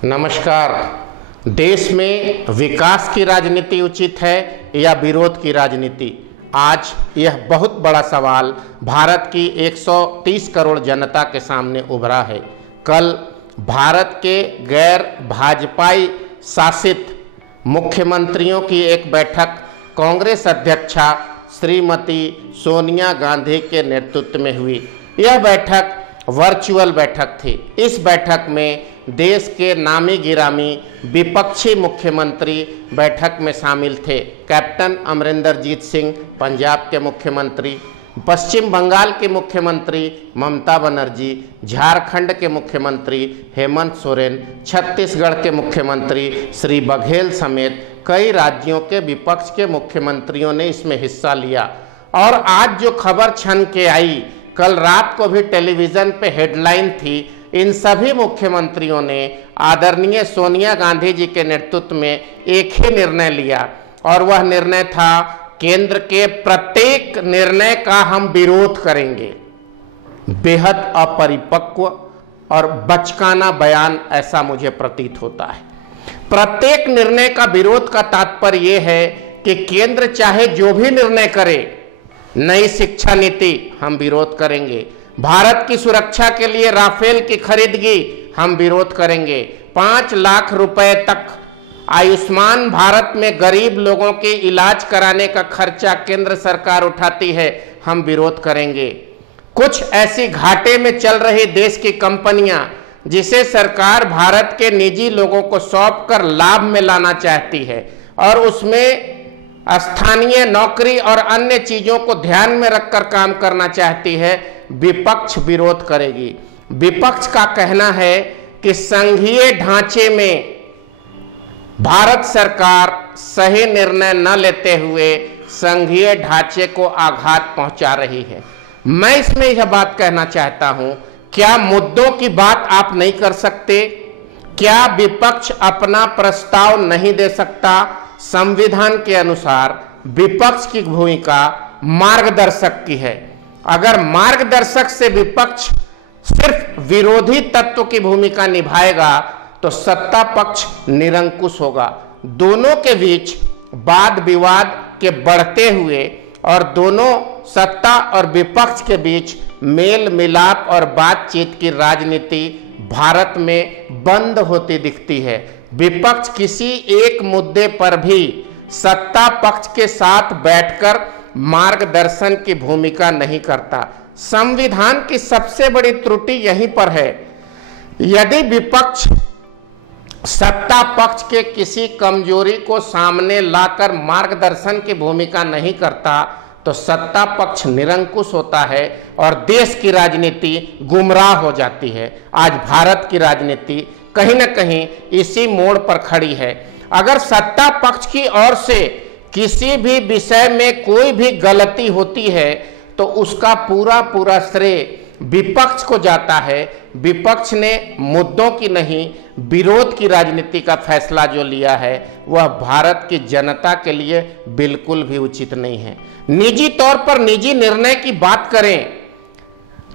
नमस्कार। देश में विकास की राजनीति उचित है या विरोध की राजनीति? आज यह बहुत बड़ा सवाल भारत की 130 करोड़ जनता के सामने उभरा है। कल भारत के गैर भाजपाई शासित मुख्यमंत्रियों की एक बैठक कांग्रेस अध्यक्षा श्रीमती सोनिया गांधी के नेतृत्व में हुई। यह बैठक वर्चुअल बैठक थी। इस बैठक में देश के नामी गिरामी विपक्षी मुख्यमंत्री बैठक में शामिल थे। कैप्टन अमरिंदरजीत सिंह पंजाब के मुख्यमंत्री, पश्चिम बंगाल के मुख्यमंत्री ममता बनर्जी, झारखंड के मुख्यमंत्री हेमंत सोरेन, छत्तीसगढ़ के मुख्यमंत्री श्री बघेल समेत कई राज्यों के विपक्ष के मुख्यमंत्रियों ने इसमें हिस्सा लिया। और आज जो खबर छन के आई, कल रात को भी टेलीविज़न पे हेडलाइन थी, इन सभी मुख्यमंत्रियों ने आदरणीय सोनिया गांधी जी के नेतृत्व में एक ही निर्णय लिया और वह निर्णय था केंद्र के प्रत्येक निर्णय का हम विरोध करेंगे। बेहद अपरिपक्व और बचकाना बयान ऐसा मुझे प्रतीत होता है। प्रत्येक निर्णय का विरोध का तात्पर्य यह है कि केंद्र चाहे जो भी निर्णय करे, नई शिक्षा नीति हम विरोध करेंगे, भारत की सुरक्षा के लिए राफेल की खरीदगी हम विरोध करेंगे, 5 लाख रुपए तक आयुष्मान भारत में गरीब लोगों के इलाज कराने का खर्चा केंद्र सरकार उठाती है, हम विरोध करेंगे। कुछ ऐसी घाटे में चल रही देश की कंपनियां जिसे सरकार भारत के निजी लोगों को सौंप कर लाभ में लाना चाहती है और उसमें स्थानीय नौकरी और अन्य चीजों को ध्यान में रखकर काम करना चाहती है, विपक्ष विरोध करेगी। विपक्ष का कहना है कि संघीय ढांचे में भारत सरकार सही निर्णय न लेते हुए संघीय ढांचे को आघात पहुंचा रही है। मैं इसमें यह बात कहना चाहता हूं, क्या मुद्दों की बात आप नहीं कर सकते? क्या विपक्ष अपना प्रस्ताव नहीं दे सकता? संविधान के अनुसार विपक्ष की भूमिका मार्गदर्शक की है। अगर मार्गदर्शक से विपक्ष सिर्फ विरोधी तत्व की भूमिका निभाएगा तो सत्ता पक्ष निरंकुश होगा। दोनों के बीच वाद विवाद के बढ़ते हुए और दोनों सत्ता और विपक्ष के बीच मेल मिलाप और बातचीत की राजनीति भारत में बंद होती दिखती है। विपक्ष किसी एक मुद्दे पर भी सत्ता पक्ष के साथ बैठकर मार्गदर्शन की भूमिका नहीं करता। संविधान की सबसे बड़ी त्रुटि यहीं पर है। यदि विपक्ष सत्ता पक्ष के किसी कमजोरी को सामने लाकर मार्गदर्शन की भूमिका नहीं करता तो सत्ता पक्ष निरंकुश होता है और देश की राजनीति गुमराह हो जाती है। आज भारत की राजनीति कहीं न कहीं इसी मोड़ पर खड़ी है। अगर सत्ता पक्ष की ओर से किसी भी विषय में कोई भी गलती होती है तो उसका पूरा श्रेय विपक्ष को जाता है। विपक्ष ने मुद्दों की नहीं, विरोध की राजनीति का फैसला जो लिया है वह भारत की जनता के लिए बिल्कुल भी उचित नहीं है। निजी तौर पर निजी निर्णय की बात करें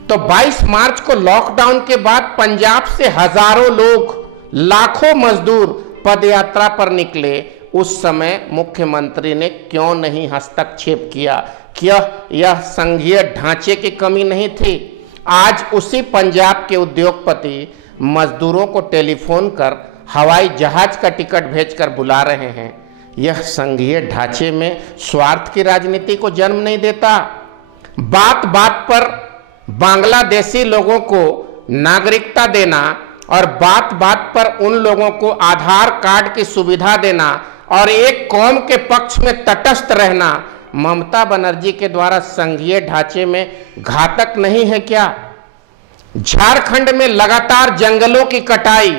तो 22 मार्च को लॉकडाउन के बाद पंजाब से हजारों लोग, लाखों मजदूर पदयात्रा पर निकले। उस समय मुख्यमंत्री ने क्यों नहीं हस्तक्षेप किया? क्या यह संघीय ढांचे की कमी नहीं थी? आज उसी पंजाब के उद्योगपति मजदूरों को टेलीफोन कर हवाई जहाज का टिकट भेजकर बुला रहे हैं। यह संघीय ढांचे में स्वार्थ की राजनीति को जन्म नहीं देता? बात बात पर बांग्लादेशी लोगों को नागरिकता देना और बात बात पर उन लोगों को आधार कार्ड की सुविधा देना और एक कौम के पक्ष में तटस्थ रहना ममता बनर्जी के द्वारा संघीय ढांचे में घातक नहीं है क्या? झारखंड में लगातार जंगलों की कटाई,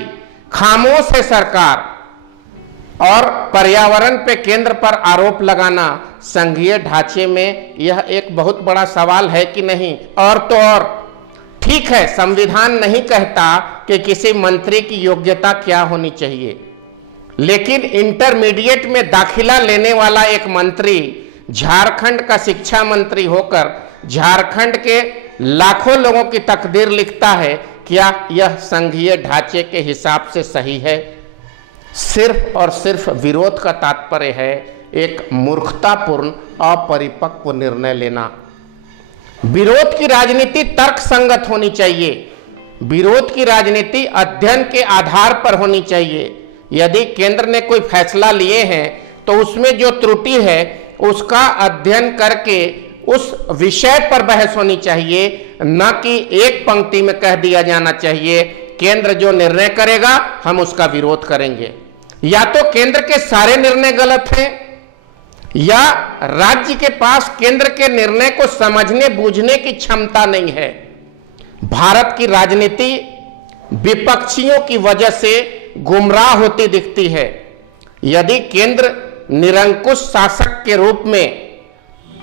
खामोश है सरकार और पर्यावरण पे केंद्र पर आरोप लगाना संघीय ढांचे में यह एक बहुत बड़ा सवाल है कि नहीं? और तो और ठीक है, संविधान नहीं कहता कि किसी मंत्री की योग्यता क्या होनी चाहिए, लेकिन इंटरमीडिएट में दाखिला लेने वाला एक मंत्री झारखंड का शिक्षा मंत्री होकर झारखंड के लाखों लोगों की तकदीर लिखता है। क्या यह संघीय ढांचे के हिसाब से सही है? सिर्फ और सिर्फ विरोध का तात्पर्य है एक मूर्खतापूर्ण अपरिपक्व निर्णय लेना। विरोध की राजनीति तर्क संगत होनी चाहिए। विरोध की राजनीति अध्ययन के आधार पर होनी चाहिए। यदि केंद्र ने कोई फैसला लिए हैं तो उसमें जो त्रुटि है उसका अध्ययन करके उस विषय पर बहस होनी चाहिए, न कि एक पंक्ति में कह दिया जाना चाहिए केंद्र जो निर्णय करेगा हम उसका विरोध करेंगे। या तो केंद्र के सारे निर्णय गलत हैं या राज्य के पास केंद्र के निर्णय को समझने बूझने की क्षमता नहीं है। भारत की राजनीति विपक्षियों की वजह से गुमराह होती दिखती है। यदि केंद्र निरंकुश शासक के रूप में,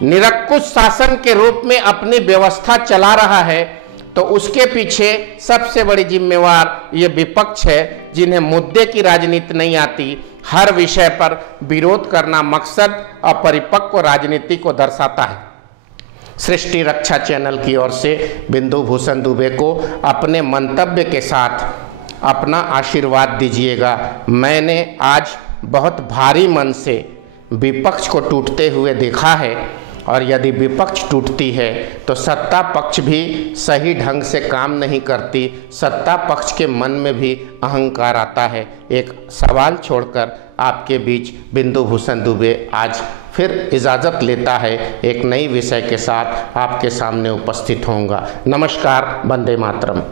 निरंकुश शासन के रूप में अपनी व्यवस्था चला रहा है तो उसके पीछे सबसे बड़ी जिम्मेवार ये विपक्ष है, जिन्हें मुद्दे की राजनीति नहीं आती। हर विषय पर विरोध करना मकसद अपरिपक्व राजनीति को दर्शाता है। सृष्टि रक्षा चैनल की ओर से बिंदु भूषण दुबे को अपने मंतव्य के साथ अपना आशीर्वाद दीजिएगा। मैंने आज बहुत भारी मन से विपक्ष को टूटते हुए देखा है, और यदि विपक्ष टूटती है तो सत्ता पक्ष भी सही ढंग से काम नहीं करती। सत्ता पक्ष के मन में भी अहंकार आता है। एक सवाल छोड़कर आपके बीच बिंदु भूषण दुबे आज फिर इजाज़त लेता है। एक नई विषय के साथ आपके सामने उपस्थित होऊंगा। नमस्कार। वंदे मातरम।